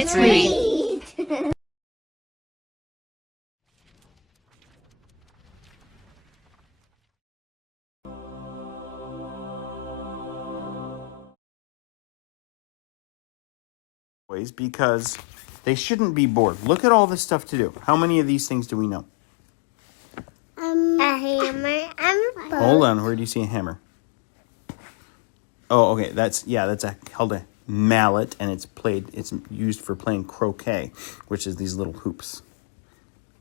Let's read. Because they shouldn't be bored. Look at all this stuff to do. How many of these things do we know? A hammer and a boat. Hold on. Where do you see a hammer? Oh, okay. That's called a mallet, and it's used for playing croquet, which is these little hoops.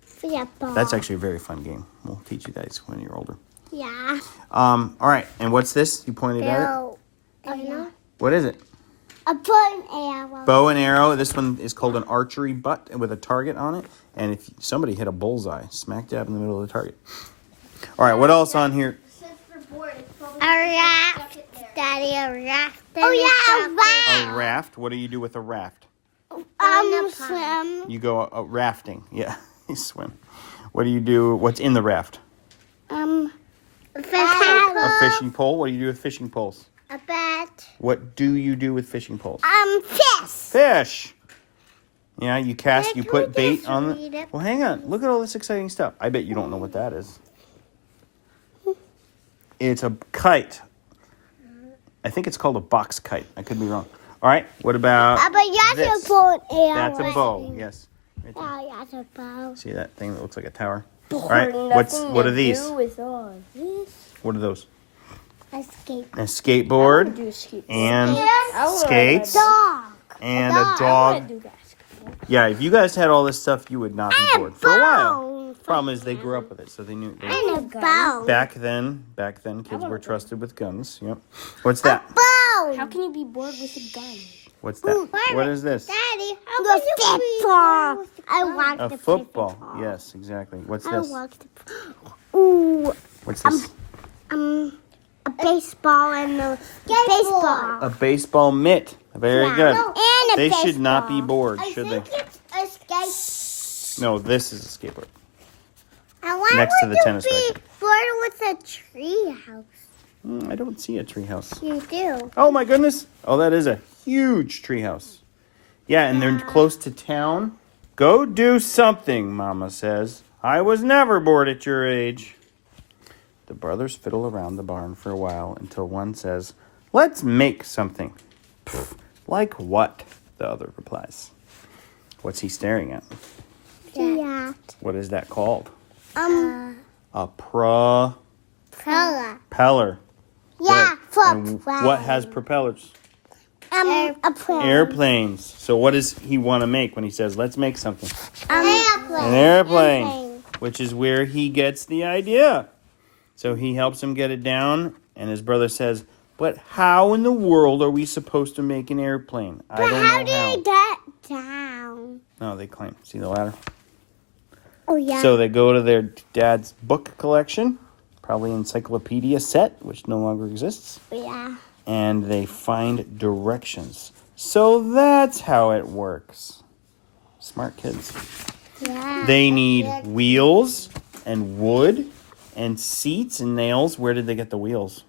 Football. That's actually a very fun game. We'll teach you guys when you're older. Yeah. All right. And what's this? You pointed at it. Oh, yeah. What is it? A bow and arrow. Bow and arrow. This one is called an archery butt with a target on it. And if somebody hit a bullseye, smack dab in the middle of the target. All right, what else on here? A raft, Daddy, a raft. Oh, yeah, a raft. A raft. What do you do with a raft? Swim. You go rafting. Yeah, you swim. What do you do? What's in the raft? A fishing pole. A fishing pole. What do you do with fishing poles? A bat. What do you do with fishing poles? Fish. Fish. Yeah, you cast, you Can put we bait just on read the... it? Well, hang on. Look at all this exciting stuff. I bet you don't know what that is. It's a kite. I think it's called a box kite. I could be wrong. All right, what about But that's this? a bow and arrow. That's a bow, yes. Right there. Oh, that's a bow. See that thing that looks like a tower? All right, what are these? What are those? A skate. A skateboard and skates Dog. and a dog. Yeah, if you guys had all this stuff, you would not be bored for a while. Problem is, they grew up with it, so they knew. And a bow. Back then, kids were trusted with guns. Yep. What's that? Bow. How can you be bored with a gun? What's that? What is this? Daddy, how can you football. I want A to football. play football. Yes, exactly. What's I this? want to. Ooh. What's this? A baseball and a baseball. A baseball mitt. Very good. And a They baseball. should not be bored, should they? It's a skate. No, this is a skateboard. And why Next to would the tennis you racket. be bored with a tree house? I don't see a treehouse. You do. Oh my goodness! Oh, that is a huge treehouse. Yeah, and they're close to town. Go do something, Mama says. I was never bored at your age. The brothers fiddle around the barn for a while until one says, "Let's make something." "Pfft, like what?" the other replies. What's he staring at? Yeah. What is that called? A Propeller. propeller. Yeah, And what has propellers? a plane. Airplanes. So what does he want to make when he says, let's make something? Airplane. An airplane, which is where he gets the idea. So he helps him get it down, and his brother says, but how in the world are we supposed to make an airplane? I don't know How do you get down? No, they climb. See the ladder? Oh, yeah. So they go to their dad's book collection, probably encyclopedia set, which no longer exists. Yeah. And they find directions. So that's how it works. Smart kids. Yeah. They need wheels and wood and seats and nails. Where did they get the wheels?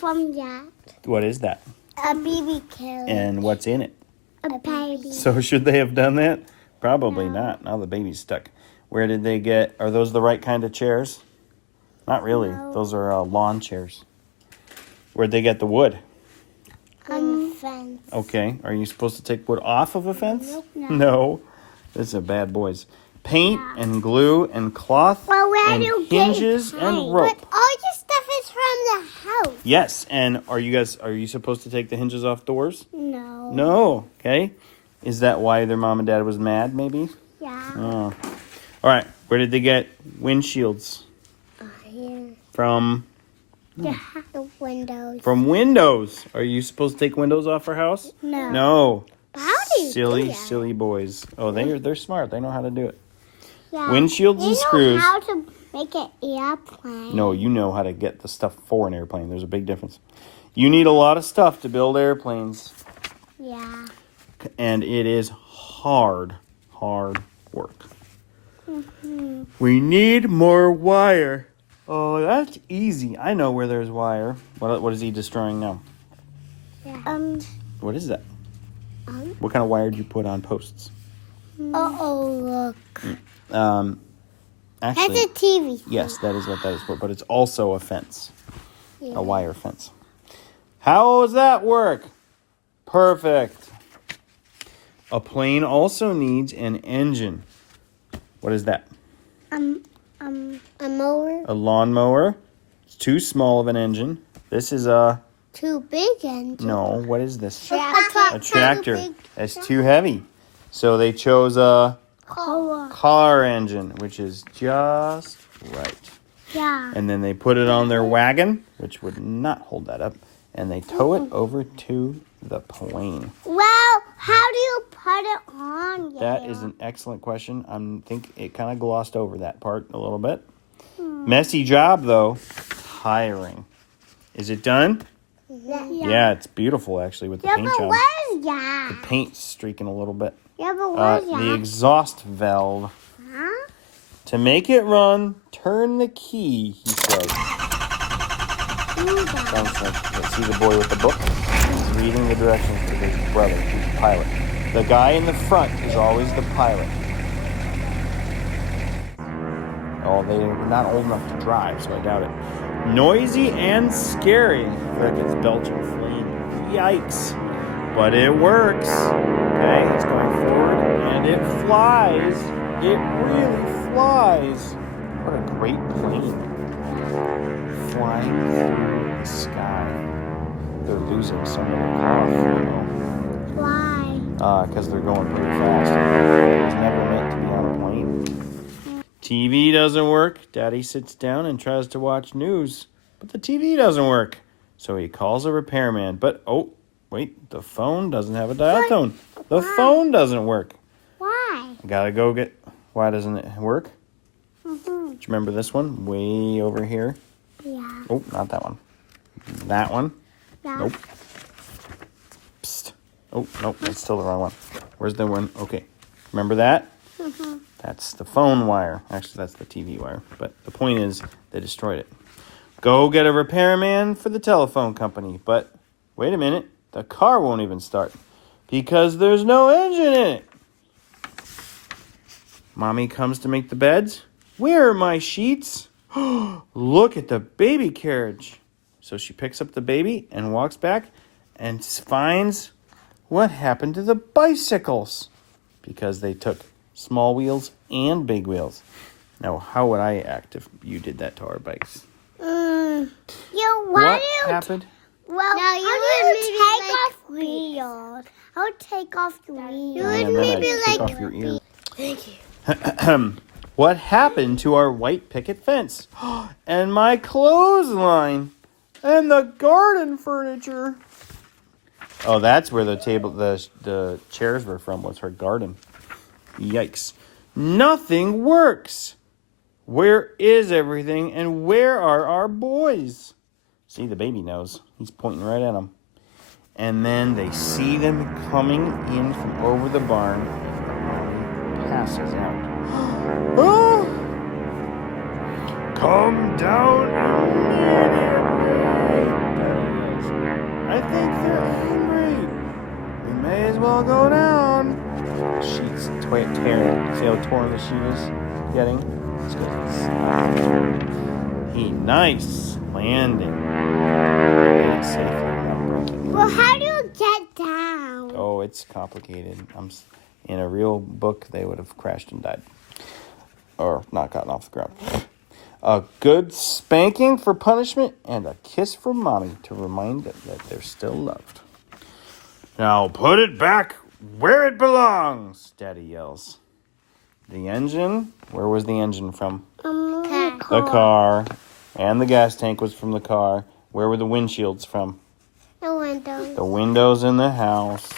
From that. What is that? A BB kill. And what's in it? A baby. So should they have done that? Probably not. Now the baby's stuck. Where did they get... Are those the right kind of chairs? Not really. No. Those are lawn chairs. Where'd they get the wood? Fence. Okay. Are you supposed to take wood off of a fence? No. No. This is a bad boys. Paint and glue and cloth Well, where and do you get hinges paint? and rope. But all your stuff is from the house. Yes. And are you supposed to take the hinges off doors? No. No. Okay. Is that why their mom and dad was mad, maybe? Yeah. Oh. All right. Where did they get windshields? Here. From The windows. From windows. Are you supposed to take windows off our house? No. No. How do you do that? Silly boys. Oh, they're smart. They know how to do it. Yeah. Windshields You and know screws. how to make an airplane. No, you know how to get the stuff for an airplane. There's a big difference. You need a lot of stuff to build airplanes. Yeah. And it is hard work. Mm-hmm. We need more wire. Oh, that's easy. I know where there's wire. What is he destroying now? Yeah. What is that? What kind of wire do you put on posts? Look. Actually, That's a TV. yes, that is what that is for, but it's also a fence. A wire fence. How does that work? Perfect. A plane also needs an engine. What is that? A mower. A lawnmower. It's too small of an engine. This is a... Too big engine. No, what is this? A tractor. It's too heavy. So they chose a car engine, which is just right. Yeah. And then they put it on their wagon, which would not hold that up, and they tow it over to the plane. Well, how do you put it on? That is an excellent question. I think it kind of glossed over that part a little bit. Messy job, though. Hiring. Is it done? Yeah, it's beautiful, actually, with the paint job. Where's that? The paint's streaking a little bit. Yeah, but where's The that? exhaust valve. Huh? To make it run, turn the key, he says. Sounds like, let's see the boy with the book. He's reading the directions to his brother, who's the pilot. The guy in the front is always the pilot. Oh, they're not old enough to drive, so I doubt it. Noisy and scary. Look, it's belching flame. Yikes. But it works. Okay, it's going forward, and it flies. It really flies. What a great plane. Flying through the sky. They're losing some of their cloth, you know. Why? Because they're going pretty fast. It was never meant to be on a plane. TV doesn't work. Daddy sits down and tries to watch news, but the TV doesn't work. So he calls a repairman. But, oh, wait, the phone doesn't have a dial tone. The phone doesn't work. Why? Gotta go get... Why doesn't it work? Mm-hmm. Do you remember this one? Way over here. Yeah. Oh, not that one. That one. Yeah. Nope. Psst. Oh, nope, that's still the wrong one. Where's the one? Okay. Remember that? Mm-hmm. That's the phone wire. Actually, that's the TV wire. But the point is, they destroyed it. Go get a repairman for the telephone company. But wait a minute. The car won't even start because there's no engine in it. Mommy comes to make the beds. Where are my sheets? Look at the baby carriage. So she picks up the baby and walks back and finds what happened to the bicycles because they took small wheels and big wheels. Now, how would I act if you did that to our bikes? What happened? Well, now you would take off wheels. I would take off the wheels. You would maybe take off your ear. Thank you. What happened to our white picket fence? And my clothesline? And the garden furniture? Oh, that's where the chairs were from, was her garden. Yikes. Nothing works. Where is everything, and where are our boys? See, the baby knows. He's pointing right at them. And then they see them coming in from over the barn. Passes out. Oh! Come down immediately. I think they're angry. We may as well go down. Sheet's tearing. See how torn the sheet is getting? It's good. Nice landing. Get safely, not breaking. Well, how do you get down? Oh, it's complicated. In a real book, they would have crashed and died. Or not gotten off the ground. A good spanking for punishment and a kiss from Mommy to remind them that they're still loved. Now put it back where it belongs, Daddy yells. The engine, where was the engine from? The car. And the gas tank was from the car. Where were the windshields from? The windows. The windows in the house.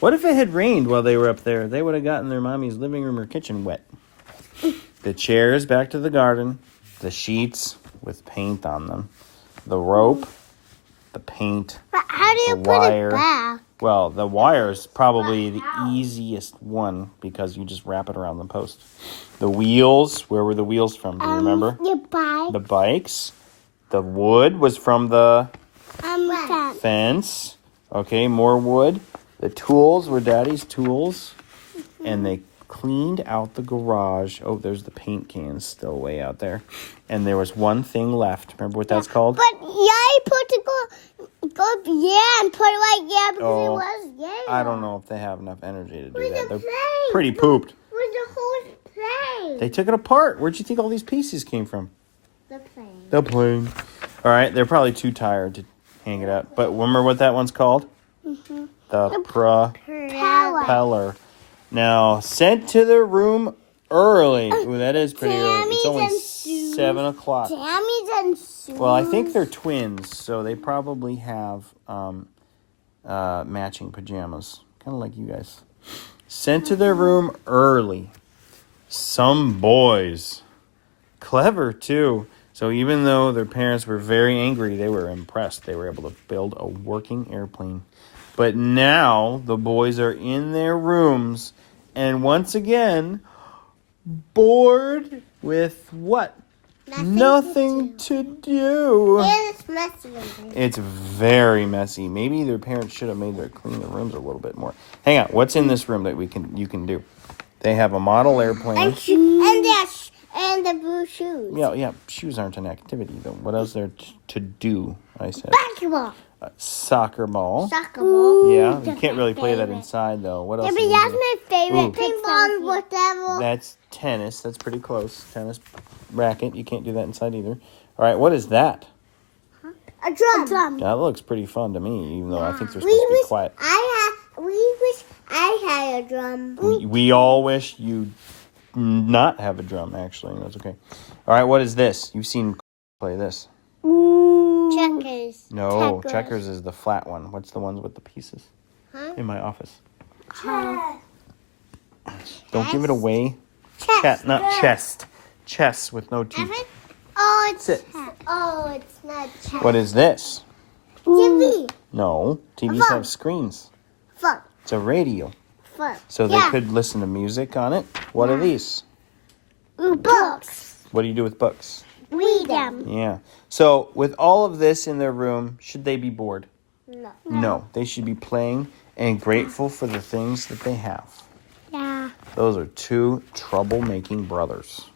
What if it had rained while they were up there? They would have gotten their mommy's living room or kitchen wet. The chairs back to the garden. The sheets with paint on them. The rope. The paint. But how do you put it back? Well, the wire is probably the easiest one because you just wrap it around the post. The wheels. Where were the wheels from? Do you remember? The bike. The bikes. The wood was from the Fence. fence. Okay, more wood. The tools were Daddy's tools, and they cleaned out the garage. Oh, there's the paint cans still way out there. And there was one thing left. Remember what that's called? But I put to go and put it right because it was I don't know if they have enough energy to do Where's that. the They're plane? pretty pooped. Where's the whole plane? They took it apart. Where'd you think all these pieces came from? The plane. The plane. All right, they're probably too tired to hang it up. But remember what that one's called? Mm-hmm. The Power. propeller. Now, sent to the room early. Ooh, that is pretty early. It's only 7 o'clock. Tammy's and Sue's. Well, I think they're twins, so they probably have matching pajamas. Kind of like you guys. Sent to their room early. Some boys. Clever, too. So even though their parents were very angry, they were impressed. They were able to build a working airplane. But now the boys are in their rooms and once again bored with what? Nothing to do. It's messy. It's very messy. Maybe their parents should have made their clean their rooms a little bit more. Hang on, what's in this room that you can do? They have a model airplane. And the blue shoes. Yeah, shoes aren't an activity though. What else is there to do? I said. Basketball. Soccer ball. Soccer ball. Yeah, you can't really play that inside though. What else? Yeah, but that's my favorite. Pinball, whatever. That's tennis. That's pretty close. Tennis racket. You can't do that inside either. All right, what is that? A drum. That looks pretty fun to me, even though I think they're supposed to be quiet. We wish I had a drum. We all wish you not have a drum, actually. That's okay. All right, what is this? You've seen play this. Checkers. No, checkers is the flat one. What's the ones with the pieces? Huh? In my office. Chess. Don't give it away. Not chest. Chess with no teeth. Oh, it's Sit. Oh, it's not chess. What is this? TV. No, TVs phone. have screens. Phone. It's a radio. Phone. So they could listen to music on it. What are these? Books. What do you do with books? Read them. Yeah. So with all of this in their room, should they be bored? No. No. They should be playing and grateful for the things that they have. Yeah. Those are two troublemaking brothers.